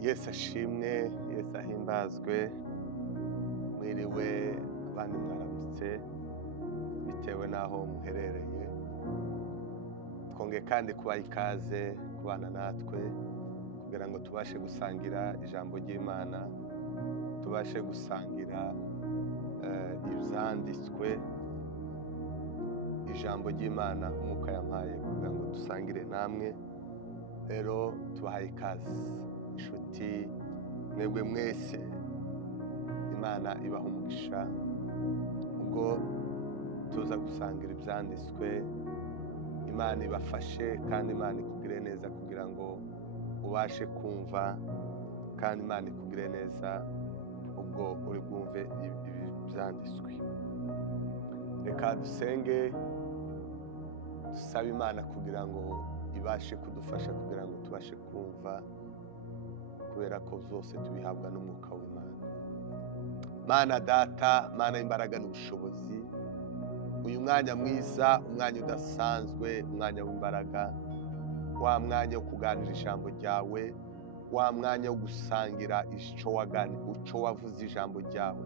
Yesu ashimwe, Yesu ahimbazwe, mwiriwe abandi mwaramutse bitewe n'aho muherereye. Twongeye kandi kubaha ikaze kubana natwe kugira ngo tubashe gusangira ijambo ry'Imana, tubashe gusangira ibyanditswe, ijambo ry'Imana umwuka yampaye kugira ngo dusangire namwe. Rero tubahaye ikaze inshuti mwebwe mwese, Imana ibaha umugisha ubwo tuza gusangira ibyanditswe. Imana ibafashe kandi Imana ikugire neza kugira ngo ubashe kumva, kandi Imana ikugire neza ubwo uri bwumve ibyanditswe. Reka dusenge, dusabe Imana kugira ngo ibashe kudufasha kugira ngo tubashe kumva, kubera ko byose tubihabwa n'umwuka w'Imana. Mana Data, Mana imbaraga n'ubushobozi, uyu mwanya mwiza, umwanya udasanzwe, umwanya w'imbaraga, wa mwanya wo kuganira ijambo ryawe, wa mwanya wo gusangira icyo wavuze ijambo ryawe.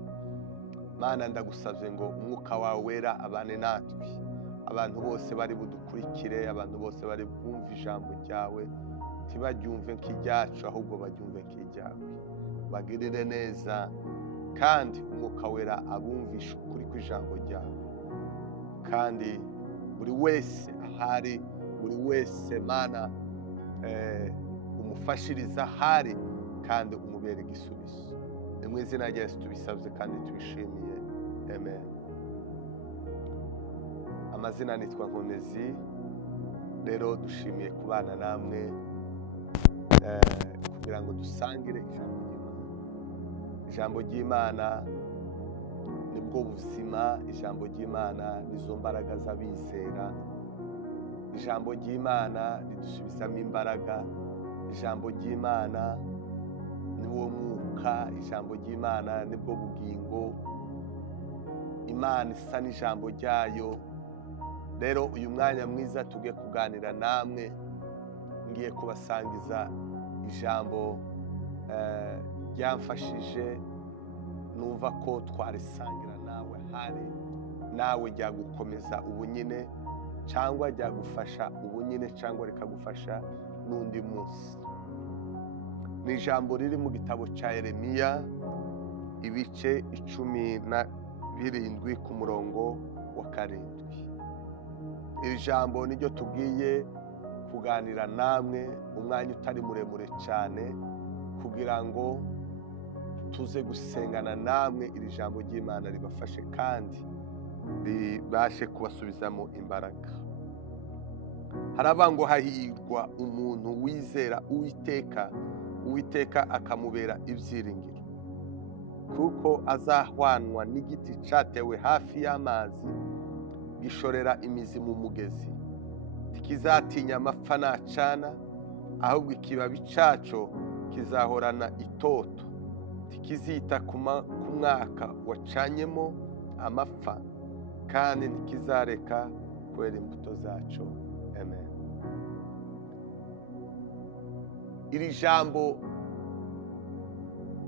Mana ndagusabye ngo umwuka wawe wera abane natwe, abantu bose bari budukurikire, abantu bose bari bumva ijambo ryawe, ntibaryumve nk'iryacu ahubwo baryumve nk'iryawe. Bagirire neza kandi umwuka wera abumvisha ukuri kw'ijambo ryawe, kandi buri wese ahari, buri wese Mana umufashiriza ahari kandi umubere igisubizo. Ni mu izina rya Yesu tubisabye kandi tubishimiye, amen. Amazina nitwa Nkomezi. Rero dushimiye kubana namwe kugira ngo dusangire ijambo ry'Imana. Ijambo ry'Imana nibwo buzima, ijambo ry'Imana nizo mbaraga z'abizera, ijambo ry'Imana ridusubizamo imbaraga, ijambo ry'Imana niwo mwuka, ijambo ry'Imana nibwo bugingo. Imana isa n'ijambo ryayo. Rero uyu mwanya mwiza tugiye kuganira namwe, ngiye kubasangiza ijambo ryamfashije, numva ko twarisangira nawe hari nawe ryagukomeza ubunyine, cyangwa ryagufasha ubunyine, cyangwa rikagufasha n'undi munsi. Ni ijambo riri mu gitabo cya Yeremiya ibice 17 ku murongo wa 7. Iri jambo niryo tugiye kuganira namwe umwanya utari muremure cyane, kugira ngo tuze gusengana namwe iri jambo ry'Imana ribafashe kandi ribashe kubasubizamo imbaraga. Haravuga ngo hahirwa umuntu wizera Uwiteka akamubera ibyiringiro, kuko azahwanwa n'igiti cyatewe hafi y'amazi, gishorera imizi mu mugezi, ntikizatinya amapfa nacana, ahubwo ikibabi cyaco kizahorana itoto, ntikizita ku mwaka wacanyemo amapfa, kandi ntikizareka kwera imbuto zaco. Amen. Iri jambo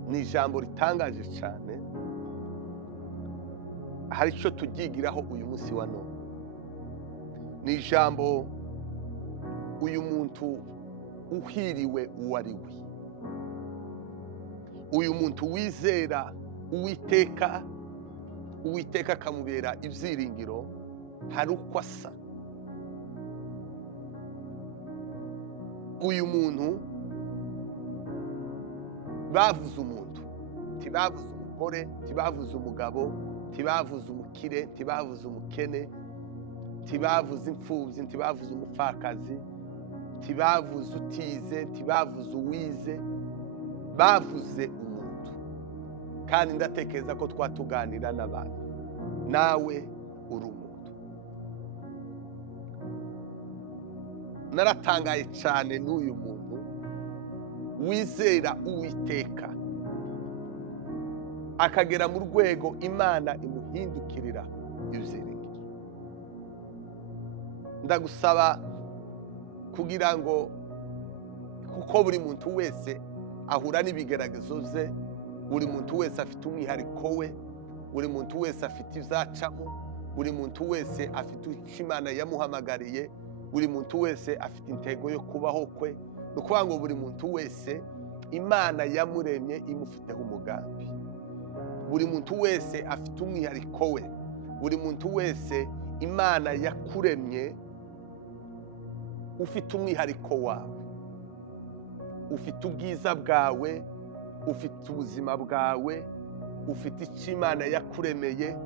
ni ijambo ritangaje cyane, hari icyo turyigiraho uyu munsi wa none. Ni ijambo uyu muntu uhiriwe uwo ari we, uyu muntu wizera Uwiteka akamubera ibyiringiro, hari uko asa. Uyu muntu bavuze umuntu, ntibavuze umugore, ntibavuze umugabo, ntibavuze umukire, ntibavuze umukene, ntibavuze imfubyi, ntibavuze umupfakazi, ntibavuze utize, ntibavuze uwize, bavuze umuntu. Kandi ndatekereza ko twatuganira n'abantu, nawe uri umuntu. Naratangaye cyane n'uyu muntu wizera Uwiteka, akagera mu rwego Imana imuhindukirira ibyiringiro. Ndagusaba kugira ngo kuko buri muntu wese ahura n'ibigeragezo ze. Buri muntu wese afite umwihariko we, buri muntu wese afite izacamo, buri muntu wese afite icyo Imana yamuhamagariye, buri muntu wese afite intego yo kubaho kwe. Ni ukuvuga ngo buri muntu wese Imana yamuremye imufiteho umugambi. Buri muntu wese afite umwihariko we, buri muntu wese Imana yakuremye ufite umwihariko wawe, ufite ubwiza bwawe, ufite ubuzima bwawe, ufite icyo Imana yakuremeye,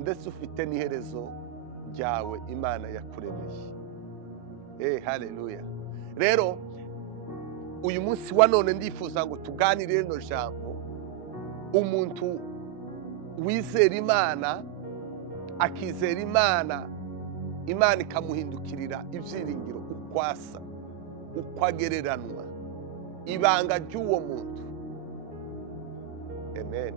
ndetse ufite n'iherezo ryawe Imana yakuremeye. Haleluya. Rero uyu munsi wa none ndifuza ngo tuganire rino jambo. Umuntu wizera Imana, akizera Imana, Imana ikamuhindukirira ibyiringiro uko asa, uko agereranwa, ibanga ry'uwo muntu. Amen.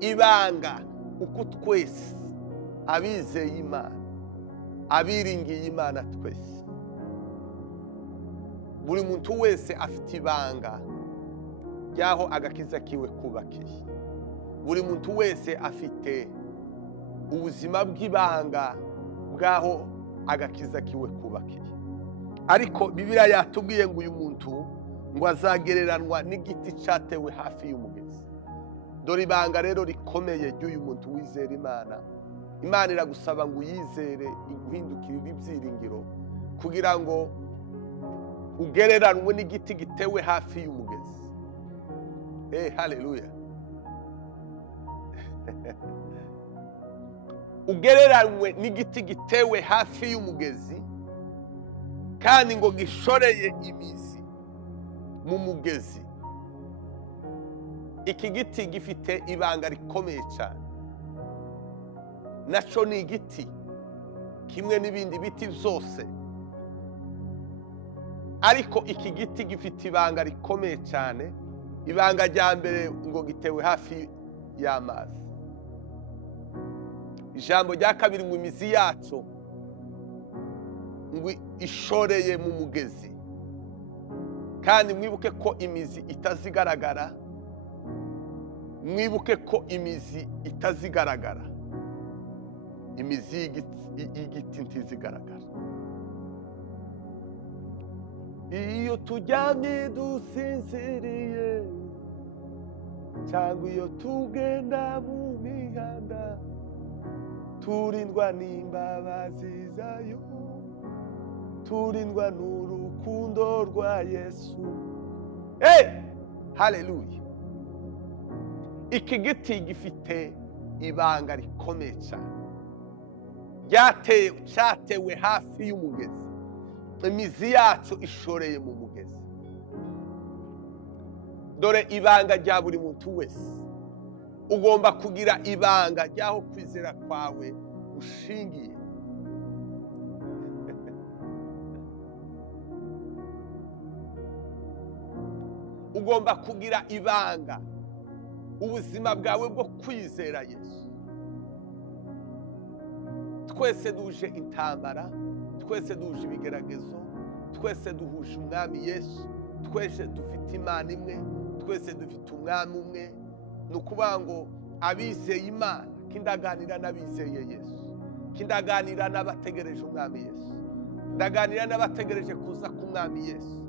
Ibanga uko twese abizeye Imana, abiringiye Imana twese, buri muntu wese afite ibanga ryaho agakiza kiwe kubakiye. Buri muntu wese afite ubuzima bw'ibanga bwaho agakiza kiwe kubakiye. Ariko Bibiliya yatubwiye ngo uyu muntu ngo azagereranwa n'igiti cyatewe hafi y'umugezi. Dore ibanga rero rikomeye ry'uyu muntu wizera Imana. Imana iragusaba ngo uyizere, iguhindukirire ibyiringiro kugira ngo ugereranwe n'igiti gitewe hafi y'umugezi. Haleluya. Ugereranwe n'igiti gitewe hafi y'umugezi kandi ngo gishoreye imizi mu mugezi. Iki giti gifite ibanga rikomeye cyane. Naco ni igiti kimwe n'ibindi biti byose, ariko iki giti gifite ibanga rikomeye cyane. Ibanga rya mbere ngo gitewe hafi y'amazi. Ijambo rya kabiri ngo imizi yacu ngo ishoreye mu mugezi, kandi mwibuke ko imizi itazigaragara, mwibuke ko imizi itazigaragara, imizi y'igiti ntizigaragara. Iyo turyamye dusinziriye cyangwa iyo tugenda mu mihanda, turindwa n'imbabazi zayo, turindwa n'urukundo rwa Yesu. Haleluya. Iki giti gifite ibanga rikomeye cyane. Cyatewe hafi y'umugezi, imizi yacu ishoreye mu mugezi. Dore ibanga rya buri muntu wese. Ugomba kugira ibanga ryaho kwizera kwawe ushingiye. Ugomba kugira ibanga, ubuzima bwawe bwo kwizera Yesu. Twese duje intambara, twese duje ibigeragezo, twese duhuje umwami Yesu, twese dufite Imana imwe, twese dufite umwami umwe. Ni ukuvuga ngo abizeye Imana, kindaganira n'abizeye Yesu, kindaganira n'abategereje umwami Yesu, ndaganira n'abategereje kuza k'umwami Yesu,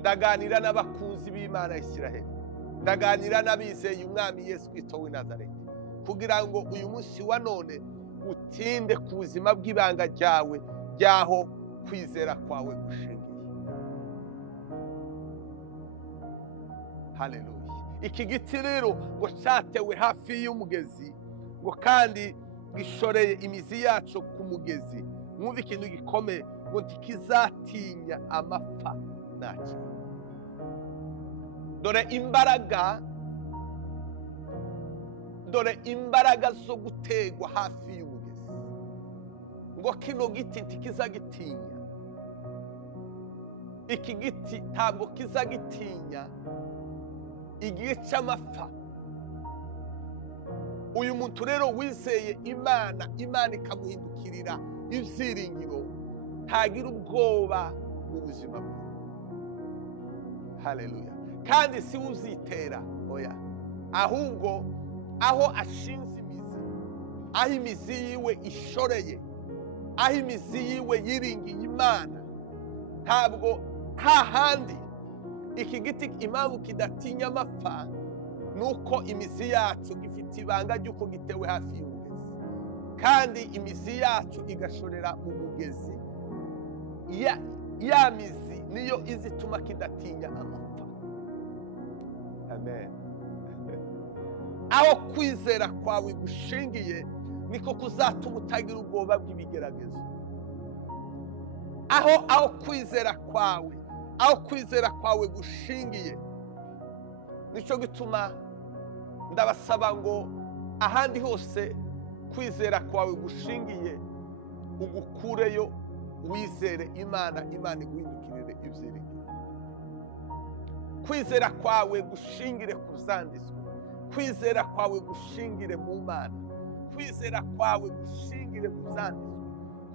ndaganira n'abakunzi b'Imana Isiraheli, ndaganira n'abizeye umwami Yesu Kristo w'i Nazareti, kugira ngo uyu munsi wa none utinde ku buzima bw'ibanga ryawe ryaho kwizera kwawe gushingiye. Haleluya. Iki giti rero ngo cyatewe hafi y'umugezi, ngo kandi gishoreye imizi yacu ku mugezi. Mwumva ikintu gikomeye, ngo ntikizatinya amapfa nacyo. Dore imbaraga zo gutegwa hafi y'umugezi, ngo kino giti ntikizagitinya. Iki giti ntabwo kizagitinya igihe cy'amapfa. Uyu muntu rero wizeye Imana, Imana ikamuhindukirira ibyiringiro, ntagira ubwoba mu buzima bwe. Haleluya. kandi si we uzitera, oya, ahubwo aho ashinze imizi, aho imizi yiwe ishoreye, aho imizi yiwe yiringiye Imana, ntabwo hahandi iki giti impamvu kidatinya amapfa nuko imizi yacu gifite ibanga ry'uko gitewe hafi y'umugezi, kandi imizi yacu igashorera mu mugezi. Ya mizi niyo izituma kidatinya amapfa. Amen. Aho kwizera kwawe gushingiye niko kuzatuma utagira ubwoba bw'ibigeragezo. Aho kwizera kwawe gushingiye, nicyo gituma ndabasaba ngo ahandi hose kwizera kwawe gushingiye ugukureyo, wizere Imana, Imana iguhindukirire ibyiringiro. Kwizera kwawe gushingire ku zanditswe, kwizera kwawe gushingire mu Mana, kwizera kwawe gushingire mu zanditswe,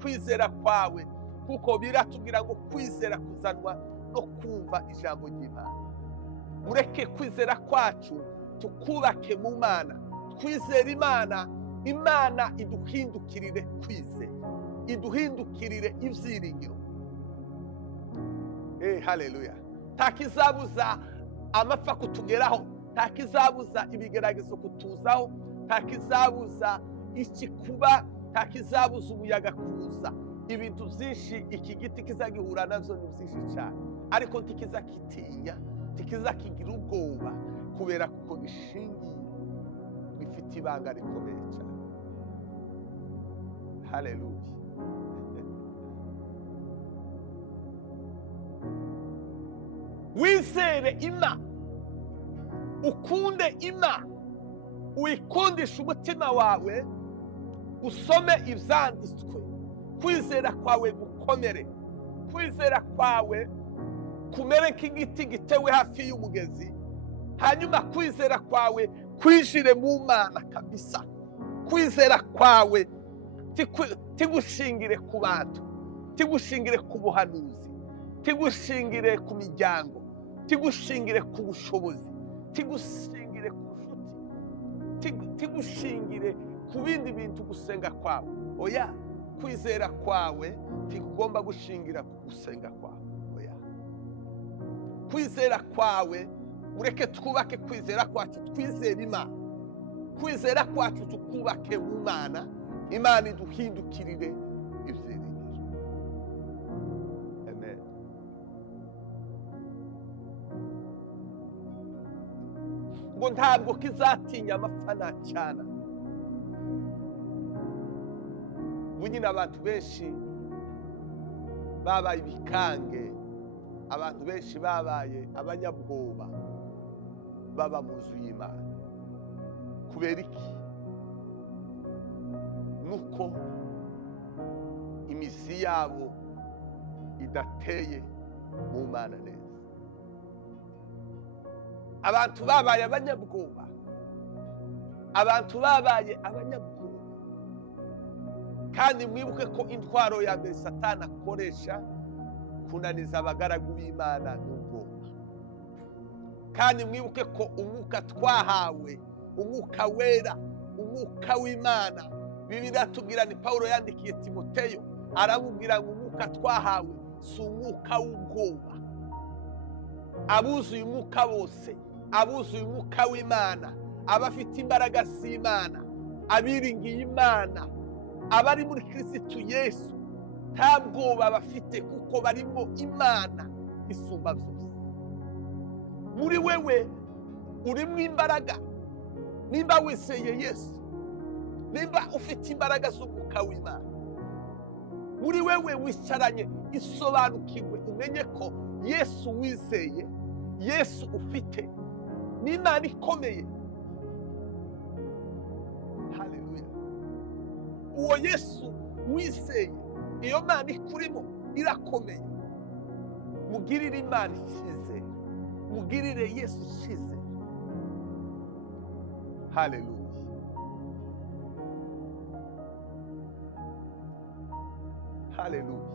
kwizera kwawe, kuko biratubwira ngo kwizera kuzanwa no kumva ijambo ry'Imana. Mureke kwizera kwacu tukubake mu Mana, twizere Imana, Imana iduhindukirire kwizera, iduhindukirire ibyiringiro. Haleluya. Ntakizabuza amapfa kutugeraho, ntakizabuza ibigeragezo kutuzaho, ntakizabuza iki kuba, ntakizabuza umuyaga kuza. Ibintu byinshi iki giti kizagihura navyo ni byinshi cyane, ariko ntikizakitinya, ntikizakigira ubwoba, kubera kuko gishingiye, bifite ibanga rikomeye cyane. Haleluya. Wizere Imana, ukunde Imana, uyikundisha umutima wawe, usome ivyanditswe, kwizera kwawe gukomere, kwizera kwawe kumere nk'igiti gitewe hafi y'umugezi, hanyuma kwizera kwawe kwinjire mu Mana kabisa. Kwizera kwawe tigushingire ku bantu, tigushingire ku buhanuzi, tigushingire ku miryango, tigushingire ku bushobozi, tigushingire ku nshuti, tigushingire ku bindi bintu gusenga kwawe. Oya, kwizera kwawe ntigomba gushingira ku gusenga kwawe. Oya, kwizera kwawe ureke twubake kwizera kwacu, twizere Imana. Kwizera kwacu tukubake mu Mana, Imana iduhindukirire ibyiringiro. Amen. Ngo ntabwo kizatinya amapfa nacyana. Bunyine abantu benshi babaye ibikange, abantu benshi babaye abanyabwoba, baba mu nzu y'Imana. Kubera iki? Nuko imizi yabo idateye mu Mana neza. Abantu babaye abanyabwoba, abantu babaye abanyabwoba, kandi mwibuke ko intwaro ya mbere Satani akoresha kunaniza abagaragu b'Imana n'ubwoba. Kandi mwibuke ko umwuka twahawe, umwuka wera, umwuka w'Imana, Bibiliya tubwira, ni Paulo yandikiye Timoteyo, aramubwira ngo umwuka twahawe si umwuka w'ubwoba. Abuzuye umwuka bose, abuzuye umwuka w'Imana, abafite imbaraga z'Imana, abiringiye Imana, abari muri Kristo Yesu, nta bwoba bafite, kuko barimo Imana isumba byose. Muri wewe urimo imbaraga, nimba wizeye Yesu, nimba ufite imbaraga z'umwuka w'Imana. Muri wewe wicaranye, isobanukirwe, umenye ko Yesu wizeye, Yesu ufite ni Imana ikomeye. Haleluya. Uwo Yesu wizeye, iyo Mana ikurimo irakomeye. Mugirire Imana icyizere, mugirire Yesu icyizere. Haleluya. Haleluya.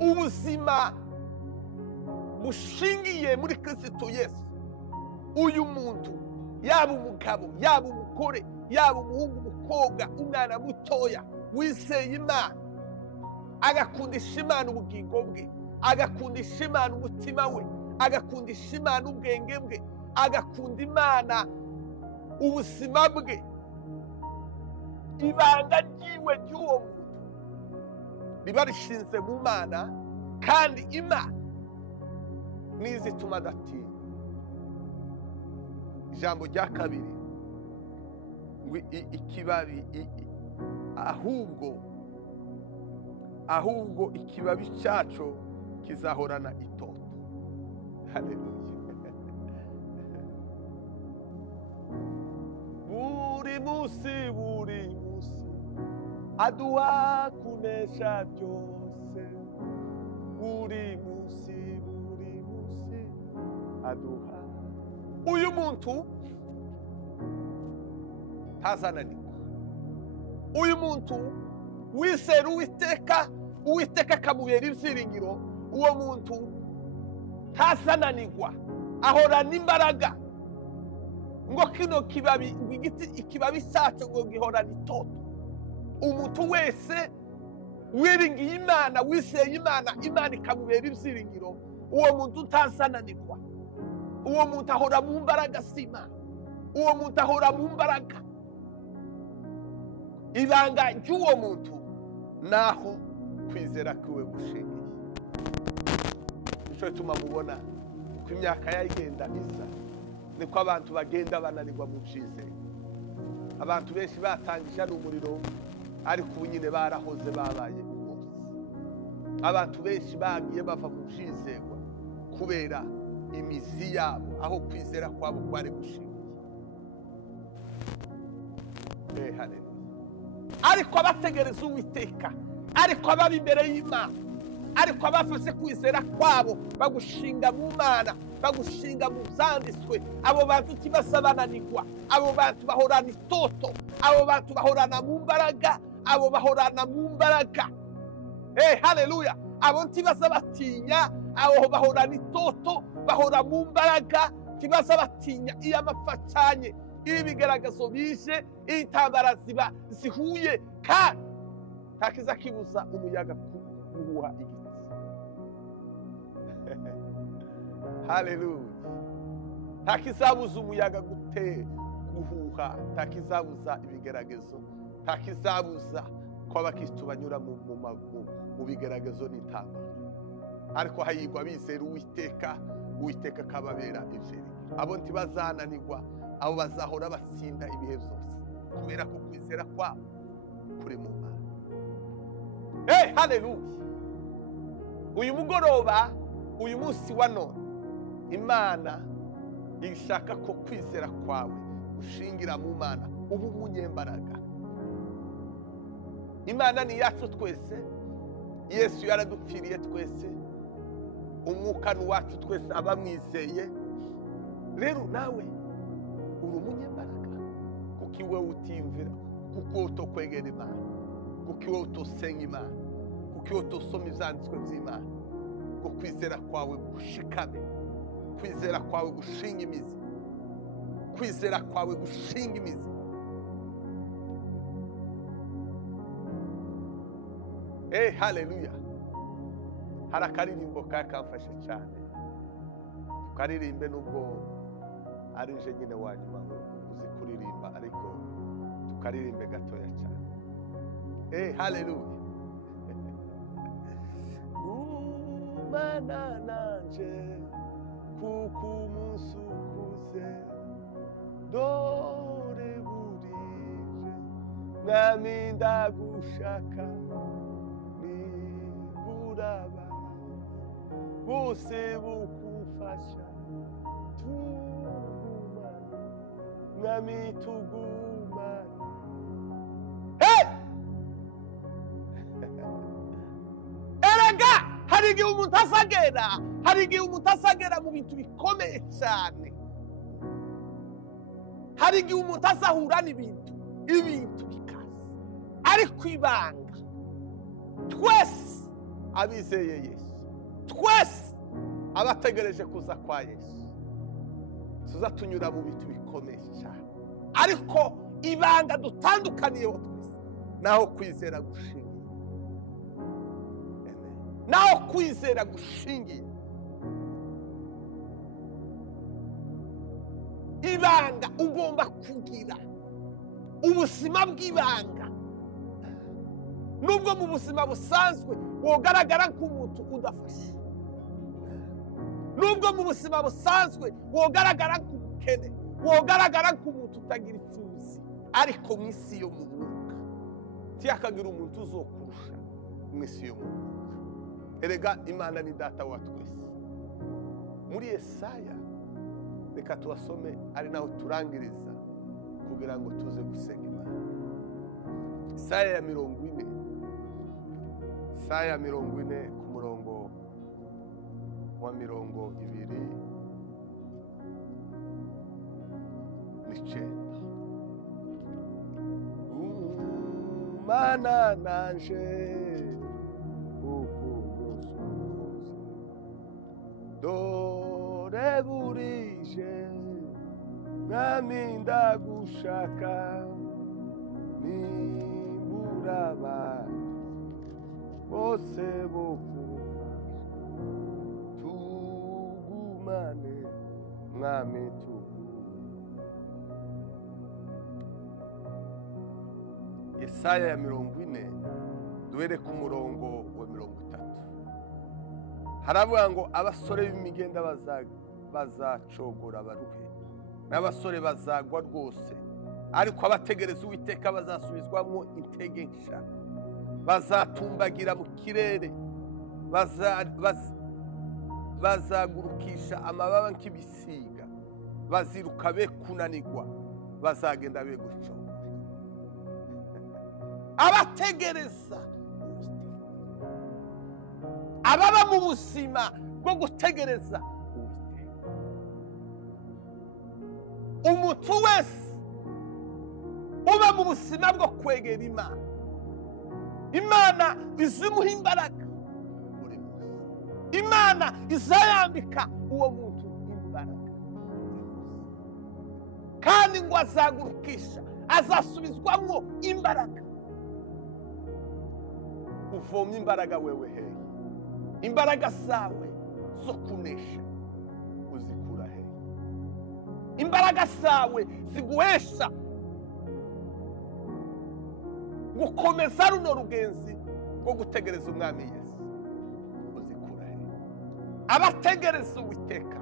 ubuzima bushingiye muri Kristo Yesu, uyu muntu yaba umugabo yaba umugore yaba umuhungu umukobwa umwana mutoya wizeye Imana, agakundisha Imana ubugingo bwe, agakundisha Imana umutima we, agakundisha Imana ubwenge bwe, agakunda Imana ubuzima bwe, ibanga ryiwe ry'uwo muntu riba rishinze mu Mana, kandi Imana nizo ituma adatinya. Ijambo rya kabiri ngo ikibabi ahubwo ikibabi cyacu kizahorana itoto. Haleluya. buri munsi aduha kunesha byose, buri munsi aduha. Uyu muntu ntazananirwa, uyu muntu wizera Uwiteka akamubera ibyiringiro, uwo muntu ntazananirwa, ahorana imbaraga. Ngo kino kibabi, ikibabi cyacu ngo gihorana itoto. Umuntu wese wiringiye Imana, wizeye Imana, Imana ikamubera ibyiringiro, uwo muntu ntazananirwa. Uwo muntu ahora mu mbaraga z'Imana, uwo muntu ahora mu mbaraga. Ibanga ry'uwo muntu naho kwizera kwiwe gushingiye. Nicyo gituma mubona uko imyaka yagenda iza, niko abantu bagenda bananirwa mu byizere. Abantu benshi batangije ari umuriro, ariko ubu nyine barahoze babaye bose. Abantu benshi bagiye bava mu byizerwa kubera imizi yabo, aho kwizera kwabo kwari gushingiye. Haleluya. Ariko abategereza Uwiteka, ariko ababa imbere y'Imana, ariko abafashe kwizera kwabo bagushinga mu Mana, bagushinga mu byanditswe, abo bantu ntibazabananirwa, abo bantu bahorana itoto, abo bantu bahorana mu mbaraga, abo bahorana mu mbaraga. Haleluya. Abo ntibazabatinya, abo bahorana itoto, bahora mu mbaraga, ntibazabatinya iyo amapfa acanye, iyo ibigaragazo bije, iyo intambara zihuye, kandi ntakiza kibuza umuyaga guhuha igiti. Haleluya. Ntakizabuza umuyaga guhuha, ntakizabuza ibigeragezo, ntakizabuza ko abakristo banyura mu bigeragezo n'intambara. Ariko hahirwa bizera Uwiteka akababera ibyiringiro. Abo ntibazananirwa, abo bazahora batsinda ibihe byose, kubera ko kwizera kwabo kuri mu Mana. Haleluya. Uyu mugoroba, uyu munsi wa none, Imana ishaka ko kwizera kwawe ushingira mu Mana, ubu umunyembaraga. Imana ni yacu twese, Yesu yaradupfiriye twese, umwuka ni wacu twese abamwizeye. Rero nawe uri umunyembaraga, kuko iwe utiyumvira, kuko utokwegera Imana, kuko iwe utosenga Imana, kuko iwe utosoma ibyanditswe by'Imana, ngo kwizera kwawe gushikame, kwizera kwawe gushinga imizi, kwizera kwawe gushinga imizi. Haleluya. Hari akaririmbo kamfashe cyane, tukaririmbe nubwo ari nje nyine wanyuma uzi kuririmba, ariko tukaririmbe gatoya cyane. Haleluya. Umana nanje kuko umunsi ukuze, dore burije mwami ndagushaka, niburaba bose bukufasha, tugumane mwami tugumane. Erega hari igihe umuntu azagera mu bintu bikomeye cyane, hari igihe umuntu azahura n'ibintu bikaze, ariko ibanga twese abizeye Yesu, twese abategereje kuza kwa Yesu, tuza tunyura mu bintu bikomeye cyane, ariko ibanga dutandukaniyeho twese naho kwizera gushingiye. Naho kwizera gushingiye. Ibanga ugomba kugira ubuzima bw'ibanga. Nubwo mu buzima busanzwe wogaragara nk'umuntu udafashe, nubwo mu buzima busanzwe wogaragara nk'umukene, wogaragara nk'umuntu utagira icyuzi, ariko mu isi yo mu mwuka tiyakagira umuntu uzokurusha mu isi yo mu mwuka. Erega Imana ni data wa twese. Muri Yesaya reka tubasome, ari naho turangiriza kugira ngo tuze gusenga Imana. Yesaya ya 40, Yesaya ya 40 ku murongo wa 29. Mana nanje dore burije nami ndagushaka, nimburaba bose bokufasha, tugumane mwami Yesaya ya 40 duhere ku murongo wa 30. Haravuga ngo abasore b'imigenda bazacogora baruhe, n'abasore bazagwa rwose, ariko abategereza Uwiteka bazasubizwamo intege nshya, bazatumbagira mu kirere, bazagurukisha amababa nk'ibisiga, baziruka be kunanirwa, bazagenda be gucogora. Abategereza ababa mu buzima bwo gutegereza Uwiteka. Umuntu wese uba mu buzima bwo kwegera Imana, Imana izimuha imbaraga buri munsi. Imana izayambika uwo muntu imbaraga, kandi ngo azagurukisha, azasubizwamo imbaraga. Uvomye imbaraga wewe hehe? Imbaraga zawe zo kunesha uzikura hehe? Imbaraga zawe ziguhesha gukomeza runo rugenzi rwo gutegereza umwami Yesu uzikura hehe? Abategereza Uwiteka,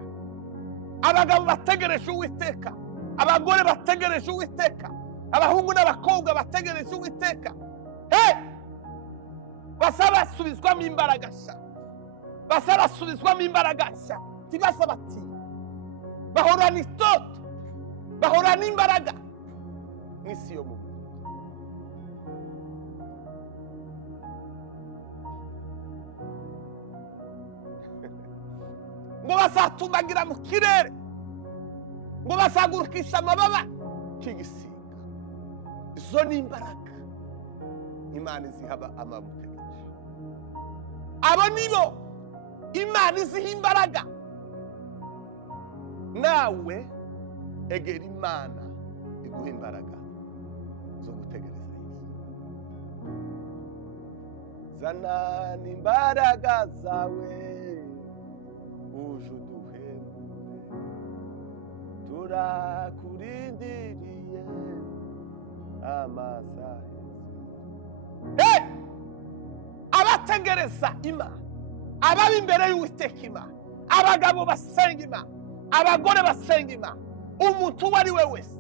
abagabo bategereje Uwiteka, abagore bategereje Uwiteka, abahungu n'abakobwa bategereje Uwiteka, basabasubizwamo imbaraga nshya, basabasubizwamo imbaraga nshya. Tibasa bati bahorana itoto, bahorana imbaraga mu isi yo mu mwuka. Ngo bazatumbagira mu kirere, ngo bazagurukisha amababa nk'igisiga. Izo ni imbaraga Imana iziha abamutegereje. Abo nibo Imana iziha imbaraga. Nawe egera Imana iguha imbaraga zo gutegereza Yesu. Zana imbaraga zawe uje uduhembure, turakurindiriye amasaha. Abategereza Imana, ababa imbere y'Uwiteka Imana, abagabo basenga Imana, abagore basenga Imana, umuntu uwo ari we wese,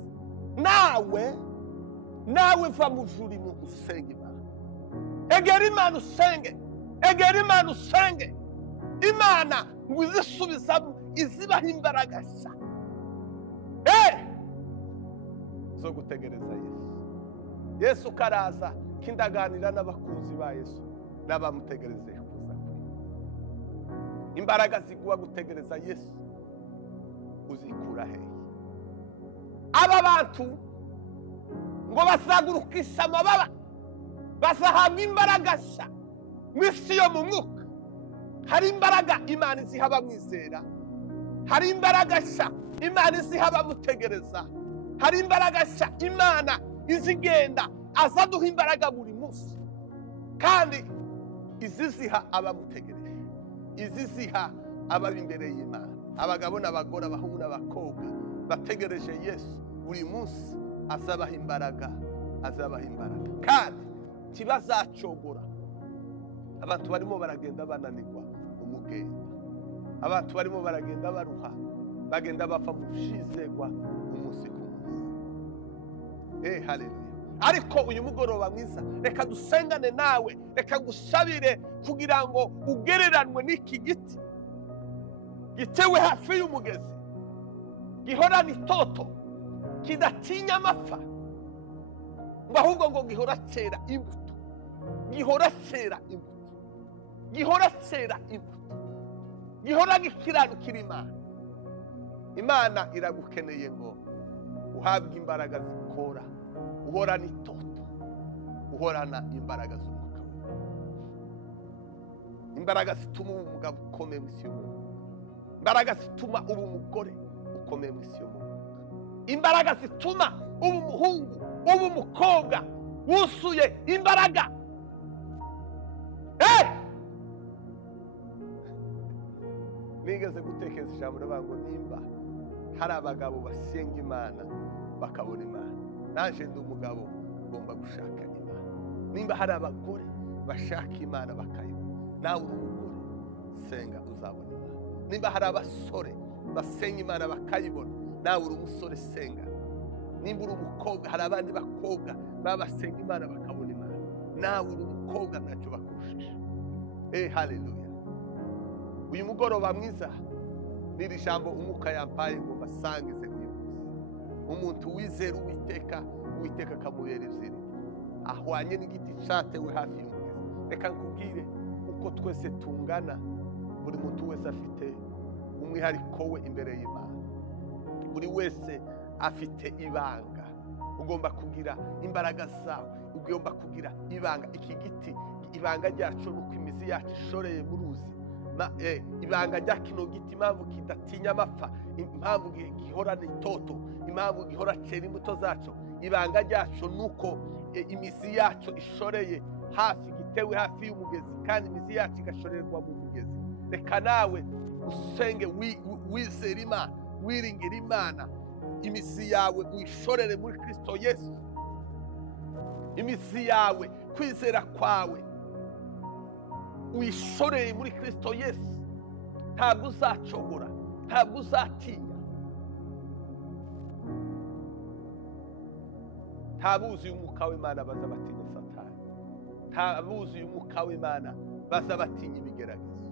nawe va mu juru usenga Imana. Egera Imana usenge, egera Imana usenge. Imana ngo izisubizamo, izibaha imbaraga nshya zo gutegereza Yesu. Yesu karaza kindaganira n'abakunzi ba Yesu n'abamutegereje kuza kuri. Imbaraga ziguha gutegereza Yesu uzikura hehe? Aba bantu ngo bazagurukisha amababa, bazahabwa imbaraga nshya mu isi yo mu mwuka. hari imbaraga Imana iziha abamwizera, hari imbaraga nshya Imana iziha abamutegereza, hari imbaraga nshya Imana izigenda azaduha imbaraga buri munsi, kandi iziziha abamutegereje, iziziha abari imbere y'Imana, abagabo n'abagore, abahungu n'abakobwa bategereje Yesu buri munsi azabaha imbaraga, azabaha imbaraga, kandi kibazacogora. Abantu barimo baragenda bananirwa umugenda, abantu barimo baragenda baruha, bagenda bapfa mu byizerwa umunsi ku munsi. Haleluya. Ariko uyu mugoroba mwiza, reka dusengane nawe, reka gusabire kugira ngo ugereranwe n'iki giti gitewe hafi y'umugezi, gihorana itoto, kidatinya amapfa, ngo ahubwo ngo gihora cyera imbuto, gihora cyera imbuto, gihora cyera imbuto, gihora gikiranukira Imana. Imana iragukeneye ngo uhabwe imbaraga zikora, uhorana itoto, uhorana imbaraga z'umwuka wawe, imbaraga zituma uba umugabo ukomeye mu isi y'umuntu, imbaraga zituma uba umugore ukomeye mu isi y'umuntu, imbaraga zituma uba umuhungu, uba umukobwa wuzuye imbaraga. Nigeze gutekereza ijambo rivuga ngo nimba hari abagabo basenga Imana bakabona Imana, naje ndi umugabo ngomba gushaka Imana. Nimba hari abagore bashaka Imana bakayibona, nawe uri umugore senga uzabona Imana. Nimba hari abasore basenga Imana bakayibona, nawe uri umusore senga. Nimba uri umukobwa, hari abandi bakobwa babasenga Imana bakabona Imana, nawe uri umukobwa ntacyo bakurushije. Haleluya. Uyu mugoroba mwiza n'iri jambo umwuka yampaye ngo basangize uyu munsi. Umuntu wizera Uwiteka, Uwiteka akamubera ibyiringiro, ahwanye n'igiti cyatewe hafi y'umugezi. Reka nkubwire uko twese tungana, buri muntu wese afite umwihariko we imbere y'Imana, buri wese afite ibanga. Ugomba kugira imbaraga zawe, ugomba kugira ibanga. Iki giti ibanga ryacu nuko imizi yacu ishoreye mu ruzi, ibanga rya kino giti impamvu kidatinya amapfa, impamvu gihorana itoto, impamvu gihora cyera imbuto zacu, ibanga ryacu nuko imizi yacu ishoreye hafi, gitewe hafi y'umugezi, kandi imizi yacu igashorerwa mu mugezi. Reka nawe usenge wizera Imana, wiringira Imana, imizi yawe uyishorere muri Kristo Yesu. Imizi yawe, kwizera kwawe uyishoreye muri Kristo Yesu, ntabwo uzacogora, ntabwo uzatinya. Ntabuzuye umwuka w'Imana baza batinya Satani, ntabuzuye umwuka w'Imana baza batinya ibigeragezo.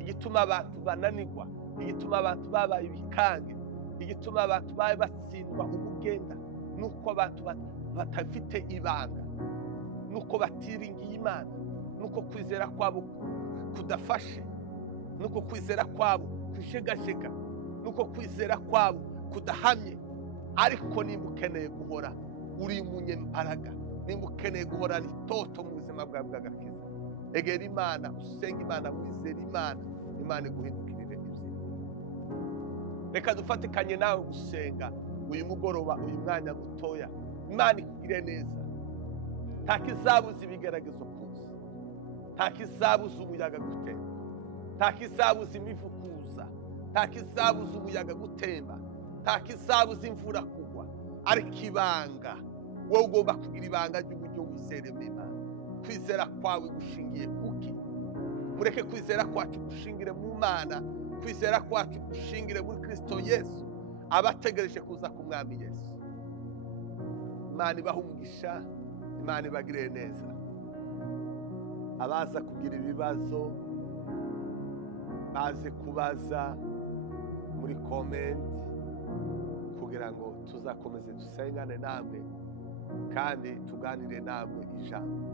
Igituma abantu bananirwa, igituma abantu babaye ibikange, igituma abantu babaye batsindwa umugenda, nuko abantu batafite ibanga, nuko batiringiye Imana, nuko kwizera kwabo kudafashe, nuko kwizera kwabo kushegashega, nuko kwizera kwabo kudahamye. Ariko nimba ukeneye guhora uri umunyembaraga, nimba ukeneye guhora itoto mu buzima bwawe bw'agakiza, egera Imana, usenga Imana, wizera Imana, Imana iguhindukirire ibyiza. Reka dufatikanye nawe gusenga uyu mugoroba, uyu mwanya mutoya. Imana ikugire neza, nta kizabuza ibigeragezo kuza, nta kizabuza umuyaga gutemba, nta kizabuza imivu kuza, nta kizabuza umuyaga gutemba, nta kizabuza imvura kugwa. Ariko ibanga, wowe ugomba kugira ibanga ry'uburyo wizeremo Imana. Kwizera kwawe gushingiye kuki? Mureke kwizera kwacu gushingire mu Mana, kwizera kwacu gushingire muri Kristo Yesu, abategereje kuza ku Mwami Yesu. Imana ibaha umugisha, Imana ibagire neza. Abaza kugira ibibazo baze kubaza muri comment, kugira ngo tuzakomeze dusengane namwe kandi tuganire namwe ijambo.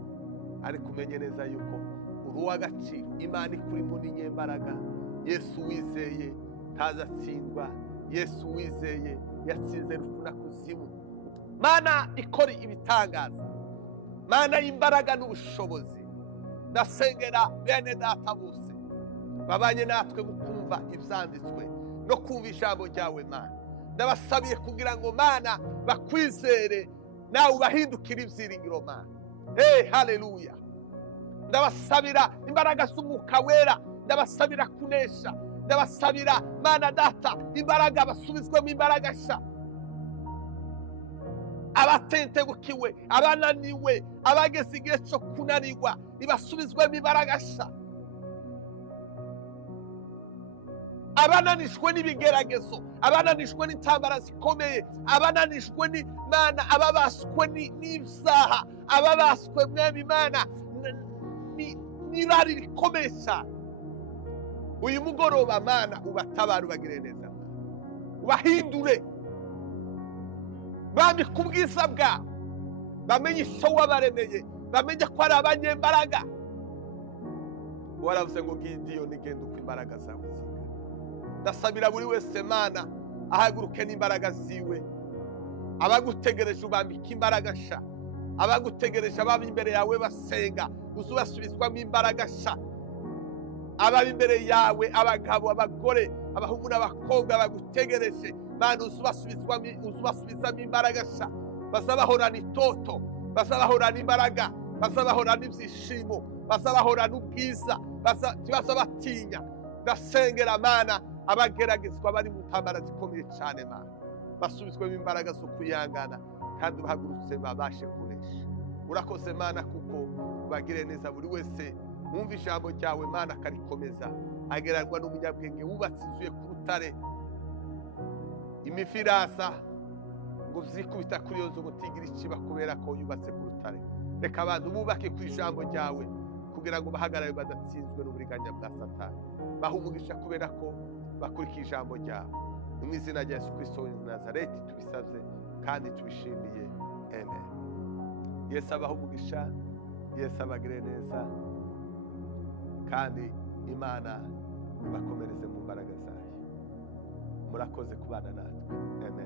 Ariko umenye neza yuko uri uw'agaciro, Imana ikurimo n'inyembaraga. Yesu wizeye ntazatsindwa, Yesu wizeye yatsinze urupfu na kuzimu. Mana ikora ibitangaza, Mana y'imbaraga n'ubushobozi. Ndasengera bene data bose babanye natwe mu kumva ibyanditswe no kumva ijambo ryawe Mana. Ndabasabiye kugira ngo Mana bakwizere, nawe ubahindukire ibyiringiro Mana. Haleluya. Ndabasabira imbaraga z'umwuka wera, ndabasabira kunesha, ndabasabira Mana Data imbaraga, basubizwemo imbaraga nshya. Abatentebukiwe, abananiwe, abageze igihe cyo kunanirwa, ibasubizwemo imbaraga nshya. Abananishwe n'ibigeragezo, abananishwe n'intambara zikomeye, abananishwe n'Imana, ababaswe n'ibyaha, ababaswe mwami Imana n'irari rikomeye cyane. Uyu mugoroba Mana ubatabare, ubagire neza, ubahindure bami ku bwiza bwawe, bamenye icyo wabaremeye, bamenye ko ari abanyembaraga. Waravuze ngo Gideyoni genda uko imbaraga zawe zingana. Ndasabira buri wese Mana ahaguruke n'imbaraga ziwe, abagutegereje ubambike imbaraga nshya, abagutegereje ababa imbere yawe basenga uzubasubizwamo imbaraga nshya. Ababa imbere yawe, abagabo, abagore, abahungu n'abakobwa bagutegereje Mana uzubasubizamo imbaraga nshya. Bazabahorana itoto, bazabahorana imbaraga, bazabahorana ibyishimo, bazabahorana ubwiza, ntibazabatinya. Ndasengera Mana abageragezwa bari mu ntambara zikomeye cyane Mana, basubizwemo imbaraga zo kwihangana kandi bahagurutse babashe kunesha. Urakoze Mana kuko bagire neza buri wese wumva ijambo ryawe Mana akarikomeza, agereranywa n'umunyabwenge wubatse inzu ye ku rutare. Imifi iraza ngo byikubita kuri iyo nzu ngo tigire ikiba kubera ko yubatse ku rutare. Reka abantu bubake ku ijambo ryawe kugira ngo bahagarare badatsinzwe n'uburiganya bwa Satani. Baha umugisha kubera ko bakurikiye ijambo ryawe. Mu izina rya Yesu Kristo w'i Nazareti tubisabye kandi tubishimiye, amen. Yesu abaha umugisha, Yesu abagire neza, kandi Imana ibakomereze mu mbaraga zayo. Murakoze kubana natwe, amen.